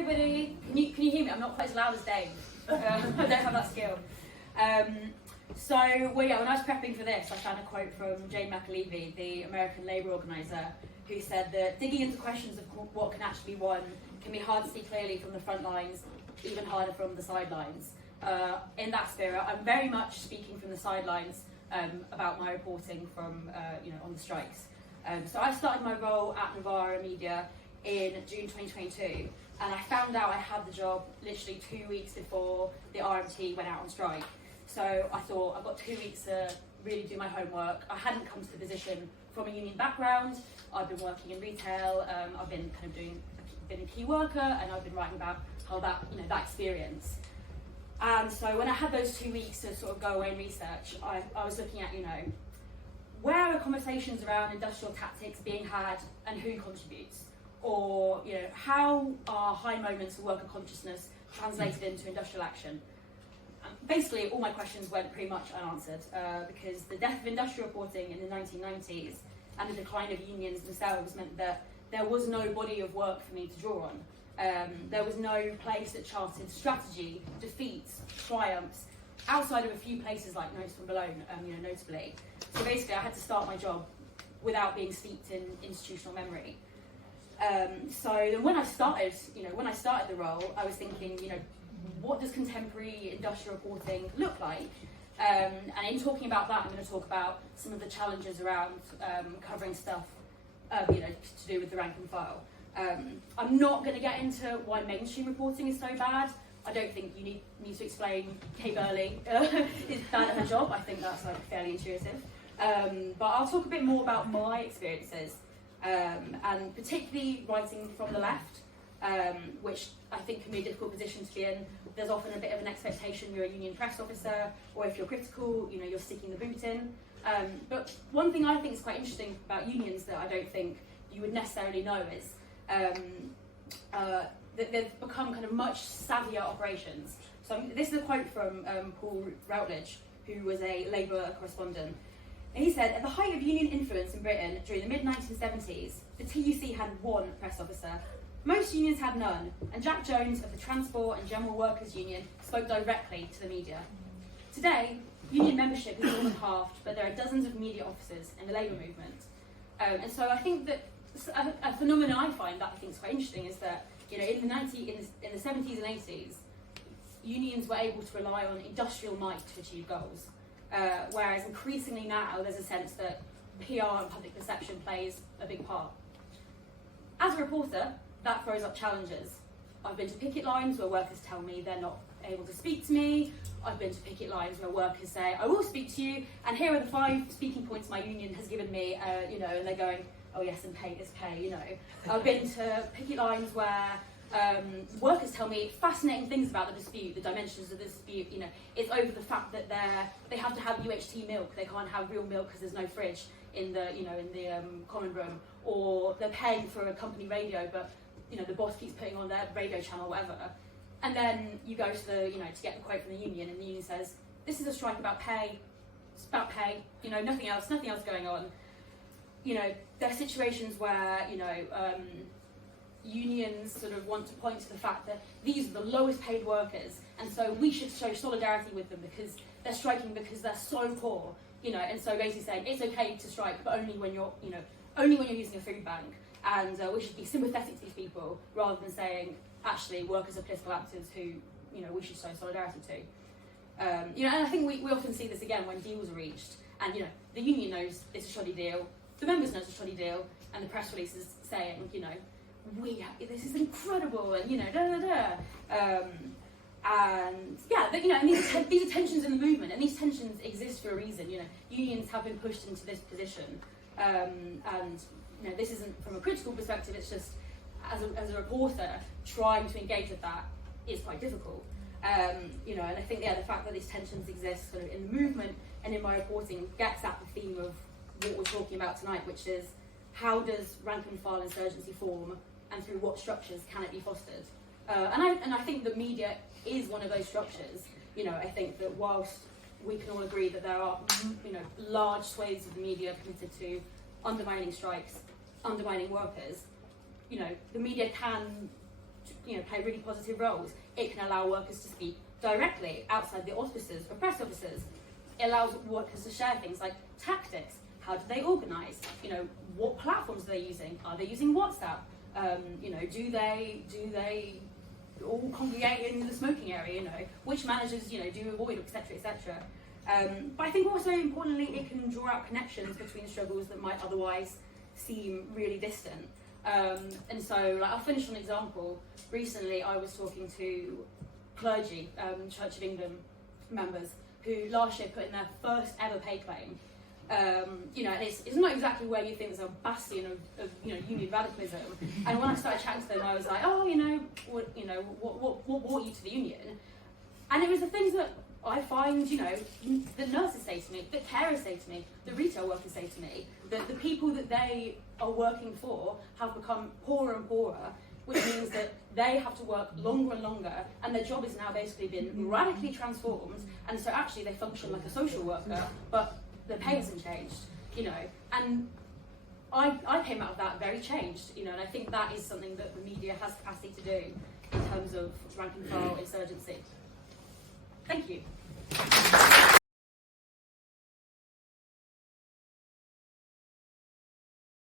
everybody. Can you hear me? I'm not quite as loud as Dave. I don't have that skill. When I was prepping for this, I found a quote from Jane McAlevey, the American labour organiser, who said that digging into questions of what can actually be won can be hard to see clearly from the front lines, even harder from the sidelines. In that spirit, I'm very much speaking from the sidelines about my reporting from, on the strikes. So I started my role at Novara Media in June 2022, and I found out I had the job literally 2 weeks before the RMT went out on strike. So I thought, I've got 2 weeks to really do my homework. I hadn't come to the position from a union background. I've been working in retail. I've been been a key worker, and I've been writing about how that experience. And so when I had those 2 weeks to sort of go away and research, I was looking at, where are conversations around industrial tactics being had and who contributes? Or, how are high moments of worker consciousness translated into industrial action? Basically, all my questions went pretty much unanswered because the death of industrial reporting in the 1990s and the decline of unions themselves meant that there was no body of work for me to draw on. There was no place that charted strategy, defeats, triumphs, outside of a few places like Notes from Below, notably. So basically, I had to start my job without being steeped in institutional memory. So then when I started the role, I was thinking, what does contemporary industrial reporting look like? And in talking about that, I'm going to talk about some of the challenges around covering stuff, to do with the rank and file. I'm not going to get into why mainstream reporting is so bad. I don't think you need to explain Kay Burley is bad at her job. I think that's fairly intuitive. But I'll talk a bit more about my experiences, and particularly writing from the left, which I think can be a difficult position to be in. There's often a bit of an expectation you're a union press officer, or if you're critical, you're sticking the boot in. But one thing I think is quite interesting about unions that I don't think you would necessarily know is that they've become kind of much savvier operations. So this is a quote from Paul Routledge, who was a Labour correspondent. And he said, at the height of union influence in Britain during the mid-1970s, the TUC had one press officer. Most unions had none, and Jack Jones of the Transport and General Workers Union spoke directly to the media. Today, union membership is more than halved, but there are dozens of media officers in the labour movement. And so I think that a phenomenon I find that I think is quite interesting is that in the 70s and 80s, unions were able to rely on industrial might to achieve goals, whereas increasingly now there's a sense that PR and public perception plays a big part. As a reporter, that throws up challenges. I've been to picket lines where workers tell me they're not able to speak to me. I've been to picket lines where workers say, I will speak to you, and here are the 5 speaking points my union has given me, and they're going, oh yes, and pay is pay, I've been to picket lines where workers tell me fascinating things about the dispute, the dimensions of the dispute, it's over the fact that they have to have UHT milk, they can't have real milk because there's no fridge in the common room, or they're paying for a company radio, but the boss keeps putting on their radio channel or whatever. And then you go to to get the quote from the union, and the union says, this is a strike about pay, it's about pay, nothing else going on. There are situations where, unions sort of want to point to the fact that these are the lowest paid workers, and so we should show solidarity with them because they're striking because they're so poor, and so basically saying it's okay to strike, but only when you're using a food bank, and we should be sympathetic to these people rather than saying, actually, workers are political actors who, we should show solidarity to. And I think we often see this again when deals are reached, and, the union knows it's a shoddy deal, the members know it's a shoddy deal, and the press release is saying, this is incredible, and, and these are tensions in the movement, and these tensions exist for a reason. Unions have been pushed into this position, and this isn't from a critical perspective. It's just as a reporter trying to engage with that is quite difficult. And I think the fact that these tensions exist sort of in the movement and in my reporting gets at the theme of what we're talking about tonight, which is how does rank and file insurgency form, and through what structures can it be fostered? And I think the media is one of those structures. I think that whilst we can all agree that there are large swathes of the media committed to undermining strikes, undermining workers, the media can play really positive roles. It can allow workers to speak directly outside the auspices of press officers. It allows workers to share things like tactics. How do they organise? What platforms are they using? Are they using WhatsApp? Do they all congregate in the smoking area? Which managers do you avoid, etc., etc. But I think also importantly, it can draw out connections between struggles that might otherwise seem really distant. And so, I'll finish on an example. Recently, I was talking to clergy, Church of England members, who last year put in their first ever pay claim. It's not exactly where you think there's a bastion of union radicalism. And when I started chatting to them, I was like, what brought you to the union? And it was the things that I find, the nurses say to me, the carers say to me, the retail workers say to me, that the people that they are working for have become poorer and poorer, which means that they have to work longer and longer, and their job has now basically been radically transformed, and so actually they function like a social worker, but the pay hasn't changed, and I came out of that very changed, and I think that is something that the media has capacity to do in terms of rank and file insurgency. Thank you.